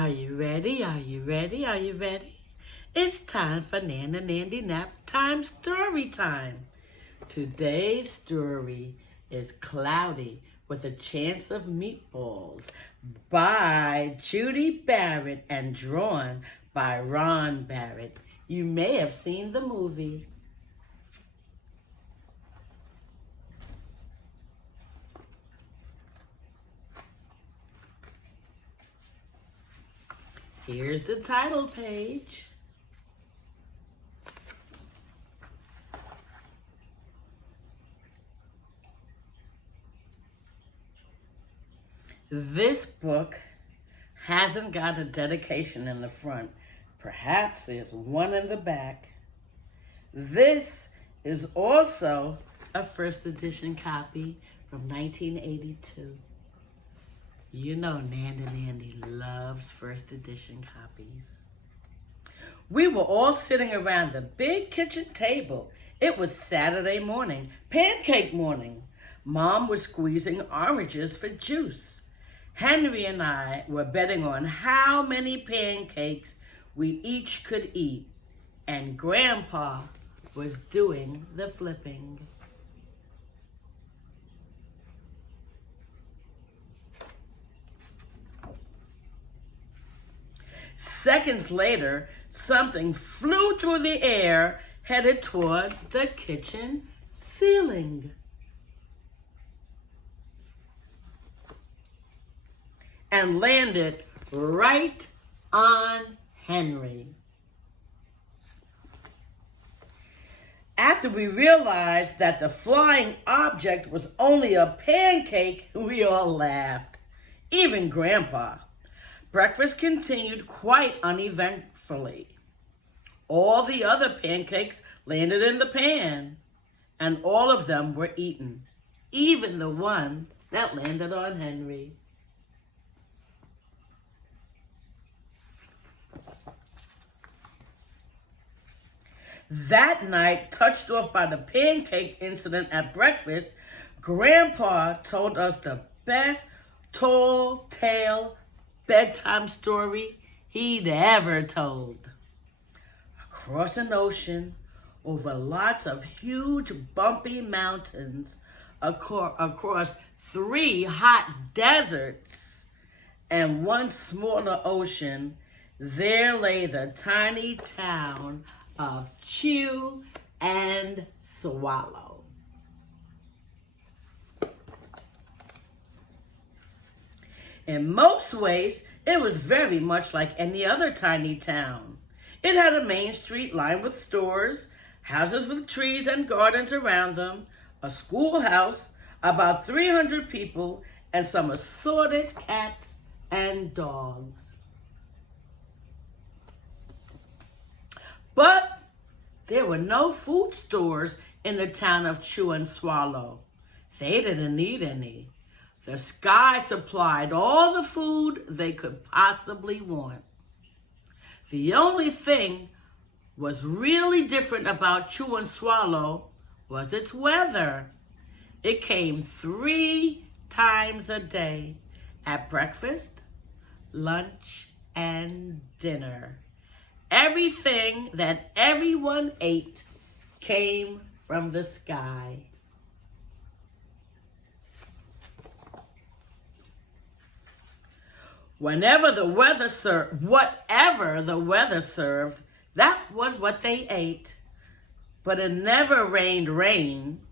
Are you ready? Are you ready? Are you ready? It's time for Nana Nandy Nap Time Story Time. Today's story is Cloudy with a Chance of Meatballs by Judi Barrett and drawn by Ron Barrett. You may have seen the movie. Here's the title page. This book hasn't got a dedication in the front. Perhaps there's one in the back. This is also a first edition copy from 1982. You know Nana Nandy loves first edition copies. We were all sitting around the big kitchen table. It was Saturday morning, pancake morning. Mom was squeezing oranges for juice. Henry and I were betting on how many pancakes we each could eat, and Grandpa was doing the flipping. Seconds later, something flew through the air, headed toward the kitchen ceiling. And landed right on Henry. After we realized that the flying object was only a pancake, we all laughed, even Grandpa. Breakfast continued quite uneventfully. All the other pancakes landed in the pan, and all of them were eaten, even the one that landed on Henry. That night, touched off by the pancake incident at breakfast, Grandpa told us the best tall tale bedtime story he'd ever told. Across an ocean, over lots of huge bumpy mountains, across 3 hot deserts and 1 smaller ocean, there lay the tiny town of Chew and Swallow. In most ways, it was very much like any other tiny town. It had a main street lined with stores, houses with trees and gardens around them, a schoolhouse, about 300 people, and some assorted cats and dogs. But there were no food stores in the town of Chew and Swallow. They didn't need any. The sky supplied all the food they could possibly want. The only thing was really different about Chew and Swallow was its weather. It came 3 times a day, at breakfast, lunch, and dinner. Everything that everyone ate came from the sky. Whatever the weather served, that was what they ate. But it never rained rain,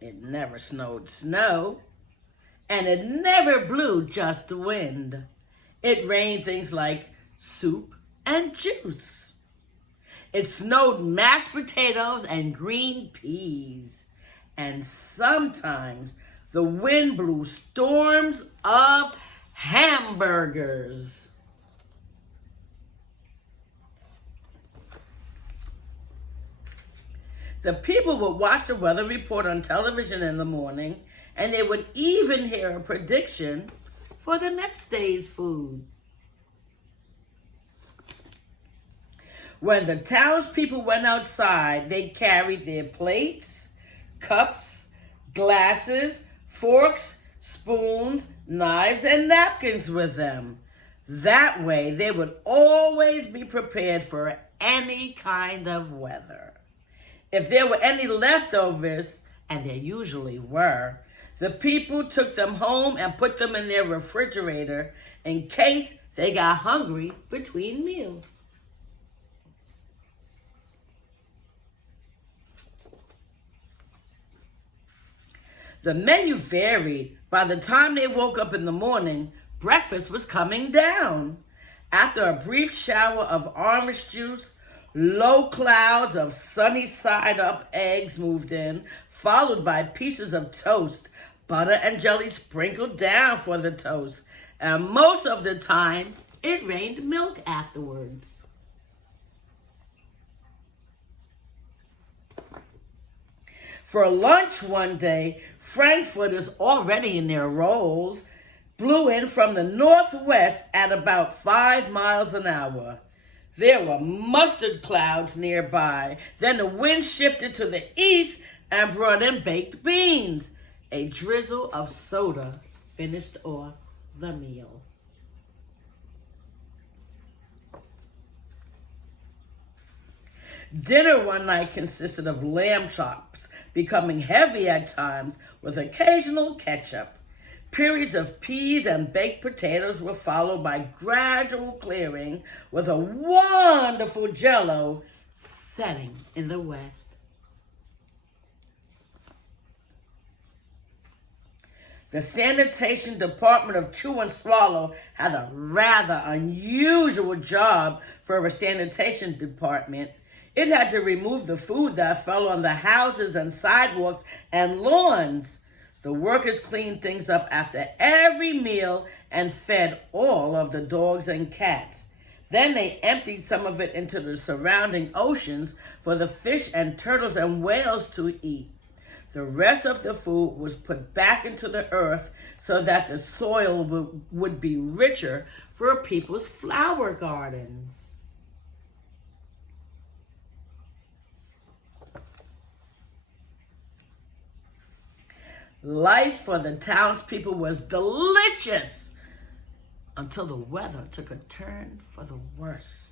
it never snowed snow, and it never blew just wind. It rained things like soup and juice. It snowed mashed potatoes and green peas. And sometimes the wind blew storms of hamburgers. The people would watch the weather report on television in the morning, and they would even hear a prediction for the next day's food. When the townspeople went outside, they carried their plates, cups, glasses, forks, spoons, knives, and napkins with them. That way, they would always be prepared for any kind of weather. If there were any leftovers, and there usually were, the people took them home and put them in their refrigerator in case they got hungry between meals. The menu varied. By the time they woke up in the morning, breakfast was coming down. After a brief shower of orange juice, low clouds of sunny side up eggs moved in, followed by pieces of toast, butter and jelly sprinkled down for the toast, and most of the time, it rained milk afterwards. For lunch one day, frankfurters, already in their rolls, blew in from the northwest at about 5 miles an hour. There were mustard clouds nearby. Then the wind shifted to the east and brought in baked beans. A drizzle of soda finished off the meal. Dinner one night consisted of lamb chops, becoming heavy at times with occasional ketchup. Periods of peas and baked potatoes were followed by gradual clearing with a wonderful jello setting in the west. The sanitation department of Chew and Swallow had a rather unusual job for a sanitation department. It had to remove the food that fell on the houses and sidewalks and lawns. The workers cleaned things up after every meal and fed all of the dogs and cats. Then they emptied some of it into the surrounding oceans for the fish and turtles and whales to eat. The rest of the food was put back into the earth so that the soil would be richer for people's flower gardens. Life for the townspeople was delicious until the weather took a turn for the worse.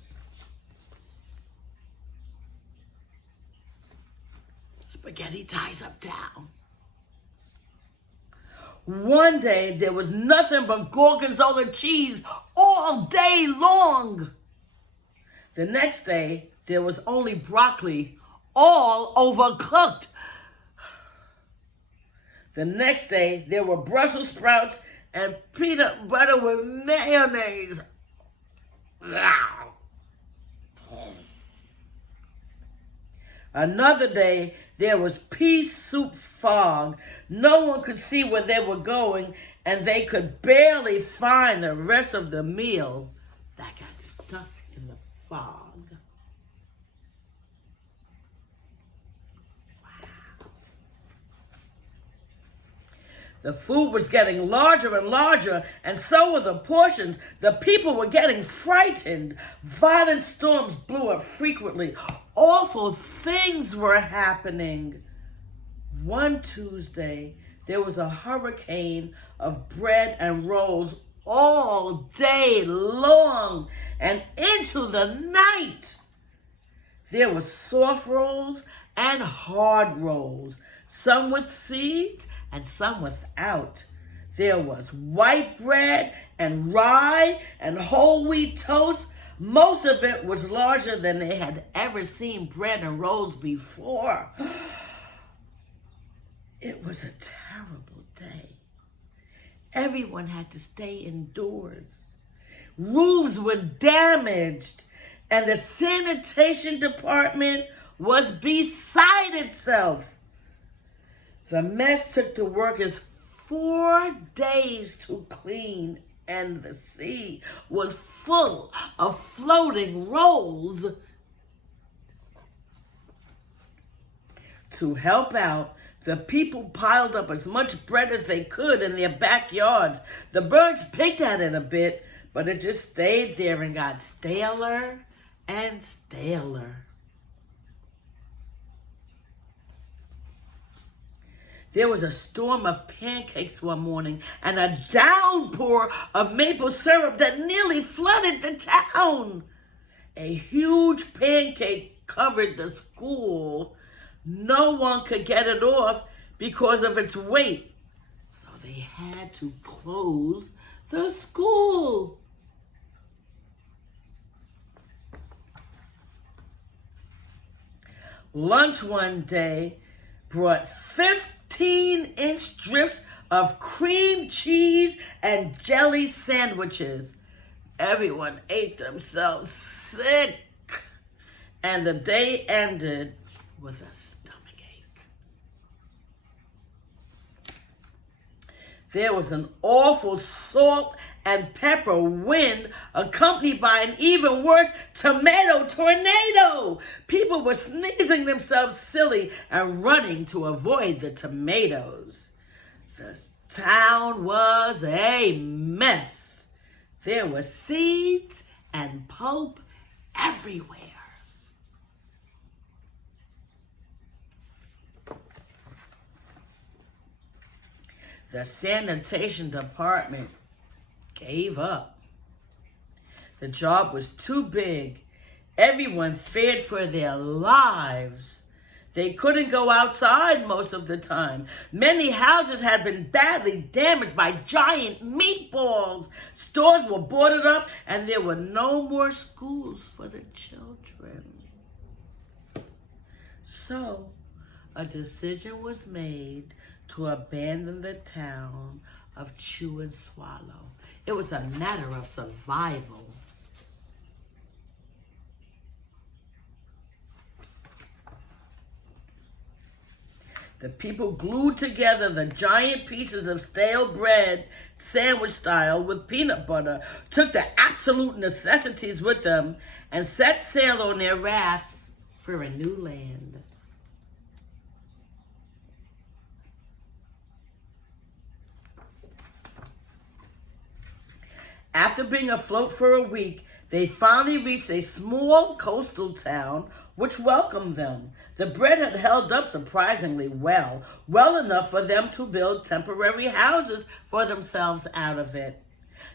Spaghetti ties up town. One day there was nothing but gorgonzola cheese all day long. The next day there was only broccoli, all overcooked. The next day, there were Brussels sprouts and peanut butter with mayonnaise. Another day, there was pea soup fog. No one could see where they were going, and they could barely find the rest of the meal that got stuck in the fog. The food was getting larger and larger, and so were the portions. The people were getting frightened. Violent storms blew up frequently. Awful things were happening. One Tuesday, there was a hurricane of bread and rolls all day long and into the night. There were soft rolls and hard rolls, some with seeds and some without. There was white bread and rye and whole wheat toast. Most of it was larger than they had ever seen bread and rolls before. It was a terrible day. Everyone had to stay indoors. Roofs were damaged, and the sanitation department was beside itself. The mess took the workers 4 days to clean, and the sea was full of floating rolls. To help out, the people piled up as much bread as they could in their backyards. The birds picked at it a bit, but it just stayed there and got staler and staler. There was a storm of pancakes one morning and a downpour of maple syrup that nearly flooded the town. A huge pancake covered the school. No one could get it off because of its weight, so they had to close the school. Lunch one day brought 15-inch strips of cream cheese and jelly sandwiches. Everyone ate themselves sick, and the day ended with a stomachache. There was an awful salt and pepper wind accompanied by an even worse tomato tornado. People were sneezing themselves silly and running to avoid the tomatoes. The town was a mess. There were seeds and pulp everywhere. The sanitation department gave up. The job was too big. Everyone feared for their lives. They couldn't go outside most of the time. Many houses had been badly damaged by giant meatballs. Stores were boarded up, and there were no more schools for the children. So, a decision was made to abandon the town of Chew and Swallow. It was a matter of survival. The people glued together the giant pieces of stale bread, sandwich style, with peanut butter, took the absolute necessities with them, and set sail on their rafts for a new land. After being afloat for a week, they finally reached a small coastal town which welcomed them. The bread had held up surprisingly well enough for them to build temporary houses for themselves out of it.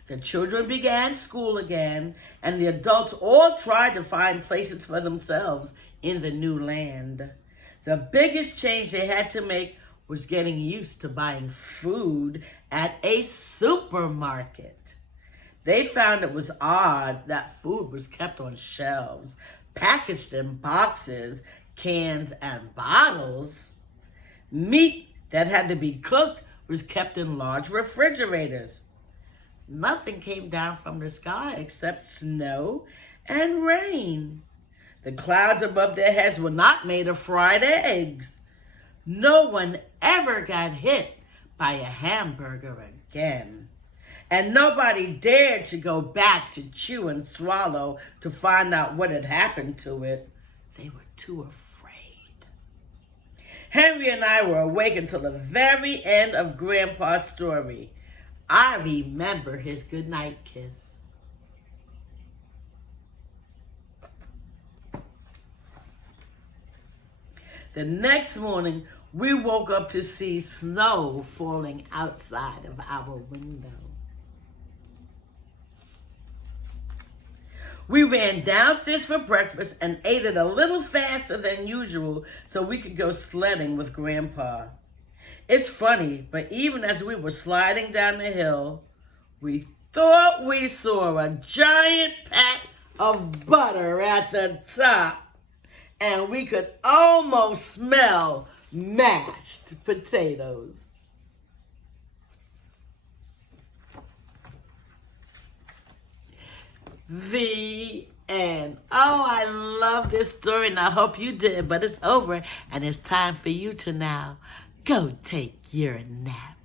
The children began school again, and the adults all tried to find places for themselves in the new land. The biggest change they had to make was getting used to buying food at a supermarket. They found it was odd that food was kept on shelves, packaged in boxes, cans, and bottles. Meat that had to be cooked was kept in large refrigerators. Nothing came down from the sky except snow and rain. The clouds above their heads were not made of fried eggs. No one ever got hit by a hamburger again. And nobody dared to go back to Chew and Swallow to find out what had happened to it. They were too afraid. Henry and I were awake until the very end of Grandpa's story. I remember his goodnight kiss. The next morning, we woke up to see snow falling outside of our window. We ran downstairs for breakfast and ate it a little faster than usual so we could go sledding with Grandpa. It's funny, but even as we were sliding down the hill, we thought we saw a giant pat of butter at the top, and we could almost smell mashed potatoes. The end. Oh, I love this story, and I hope you did, but it's over, and it's time for you to now go take your nap.